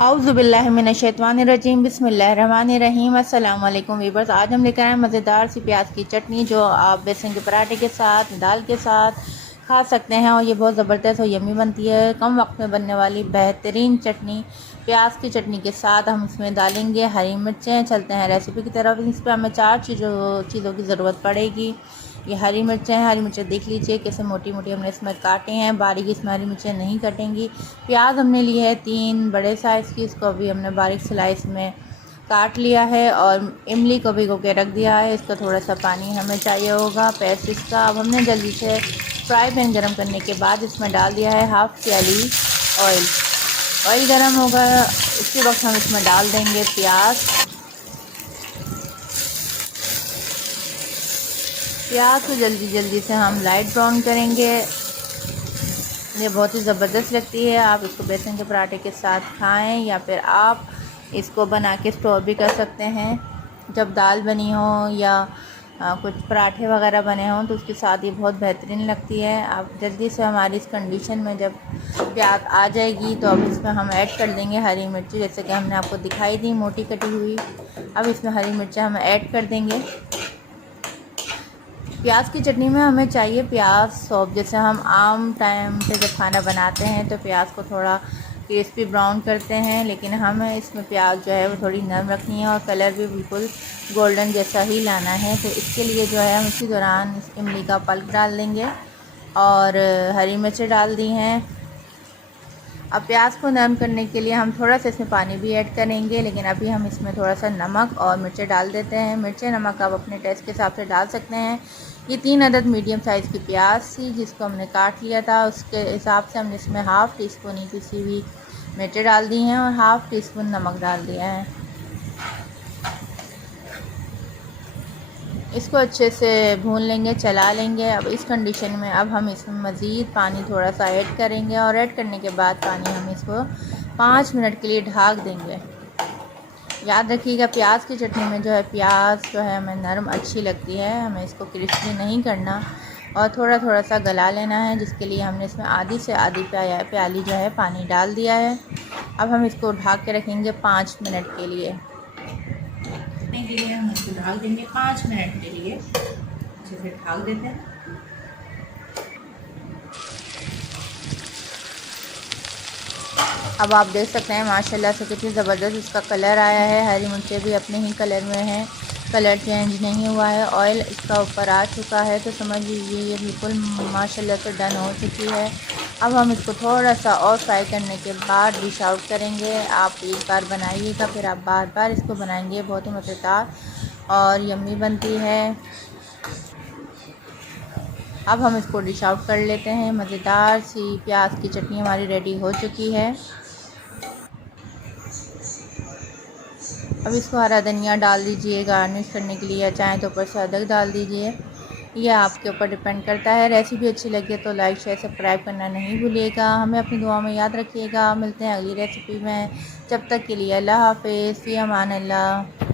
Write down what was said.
औज़ुबिल्लाहिमिनश्शैतानिर्रजीम बिस्मिल्लाहिर्रहमानिर्रहीम। अस्सलाम वालेकुम वीवर्स, आज हम लेकर आए मज़ेदार सी प्याज की चटनी जो आप बेसन के पराठे के साथ, दाल के साथ खा सकते हैं और ये बहुत ज़बरदस्त और यम्मी बनती है। कम वक्त में बनने वाली बेहतरीन चटनी प्याज की चटनी के साथ हम इसमें डालेंगे हरी मिर्चें। चलते हैं रेसिपी की तरफ। इस पर हमें 4 चीज़ों की ज़रूरत पड़ेगी। ये हरी मिर्चें हैं, हरी मिर्चें देख लीजिए कैसे मोटी मोटी हमने इसमें काटे हैं, बारीक इसमें हरी मिर्चें नहीं कटेंगी। प्याज हमने लिए है 3 बड़े साइज़ की, इसको अभी हमने बारीक स्लाइस में काट लिया है और इमली को भिगो के रख दिया है। इसका थोड़ा सा पानी हमें चाहिए होगा पेस्ट इसका। अब हमने जल्दी से फ्राई पैन गरम करने के बाद इसमें डाल दिया है हाफ़ प्याली ऑयल। ऑयल गरम होगा उसी वक्त हम इसमें डाल देंगे प्याज। प्याज को जल्दी से हम लाइट ब्राउन करेंगे। ये बहुत ही ज़बरदस्त लगती है। आप इसको बेसन के पराठे के साथ खाएं या फिर आप इसको बना के स्टोर भी कर सकते हैं। जब दाल बनी हो या कुछ पराठे वगैरह बने हों तो उसके साथ ये बहुत बेहतरीन लगती है। आप जल्दी से हमारी इस कंडीशन में जब प्याज आ जाएगी तो अब इसमें हम ऐड कर देंगे हरी मिर्ची, जैसे कि हमने आपको दिखाई दी मोटी कटी हुई। अब इसमें हरी मिर्चें हम ऐड कर देंगे। प्याज की चटनी में हमें चाहिए प्याज सॉफ्ट, जैसे हम आम टाइम पे जब खाना बनाते हैं तो प्याज को थोड़ा क्रिस्पी ब्राउन करते हैं, लेकिन हमें इसमें प्याज जो है वो थोड़ी नरम रखनी है और कलर भी बिल्कुल गोल्डन जैसा ही लाना है। तो इसके लिए जो है हम इसी दौरान इस इमली का पल्प डाल देंगे और हरी मिर्चें डाल दी हैं। अब प्याज को नरम करने के लिए हम थोड़ा सा इसमें पानी भी ऐड करेंगे, लेकिन अभी हम इसमें थोड़ा सा नमक और मिर्चें डाल देते हैं। मिर्चें नमक आप अपने टेस्ट के हिसाब से डाल सकते हैं। ये 3 अदद मीडियम साइज़ की प्याज थी जिसको हमने काट लिया था, उसके हिसाब से हमने इसमें हाफ़ टी स्पून ही पिसी हुई मिर्चें डाल दी हैं और हाफ़ टी स्पून नमक डाल दिया है। इसको अच्छे से भून लेंगे, चला लेंगे। अब इस कंडीशन में अब हम इसमें मज़ीद पानी थोड़ा सा ऐड करेंगे और ऐड करने के बाद पानी हम इसको 5 मिनट के लिए ढक देंगे। याद रखिएगा प्याज की चटनी में जो है प्याज जो है हमें नरम अच्छी लगती है, हमें इसको क्रिस्पी नहीं करना और थोड़ा सा गला लेना है, जिसके लिए हमने इसमें आधी से आधी प्याली जो है पानी डाल दिया है। अब हम इसको ढक के रखेंगे 5 मिनट के लिए। हम इसको ढक देंगे 5 मिनट के लिए, अच्छे से ढक देते हैं। अब आप देख सकते हैं माशाल्लाह से कितनी ज़बरदस्त इसका कलर आया है। हरी मिर्चें भी अपने ही कलर में हैं, कलर चेंज नहीं हुआ है। ऑयल इसका ऊपर आ चुका है तो समझ लीजिए ये बिल्कुल माशाल्लाह से डन हो चुकी है। अब हम इसको थोड़ा सा और फ्राई करने के बाद डिश आउट करेंगे। आप एक बार बनाइएगा फिर आप बार बार इसको बनाएंगे, बहुत ही मज़ेदार और यम्मी बनती है। अब हम इसको डिश आउट कर लेते हैं। मज़ेदार सी प्याज की चटनी हमारी रेडी हो चुकी है। अब इसको हरा धनिया डाल दीजिए गार्निश करने के लिए, या चाहें तो ऊपर से अदरक डाल दीजिए, यह आपके ऊपर डिपेंड करता है। रेसिपी अच्छी लगे तो लाइक शेयर सब्सक्राइब करना नहीं भूलिएगा। हमें अपनी दुआ में याद रखिएगा। मिलते हैं अगली रेसिपी में, जब तक के लिए अल्लाह हाफ़िज़, फ़ी अमान अल्लाह।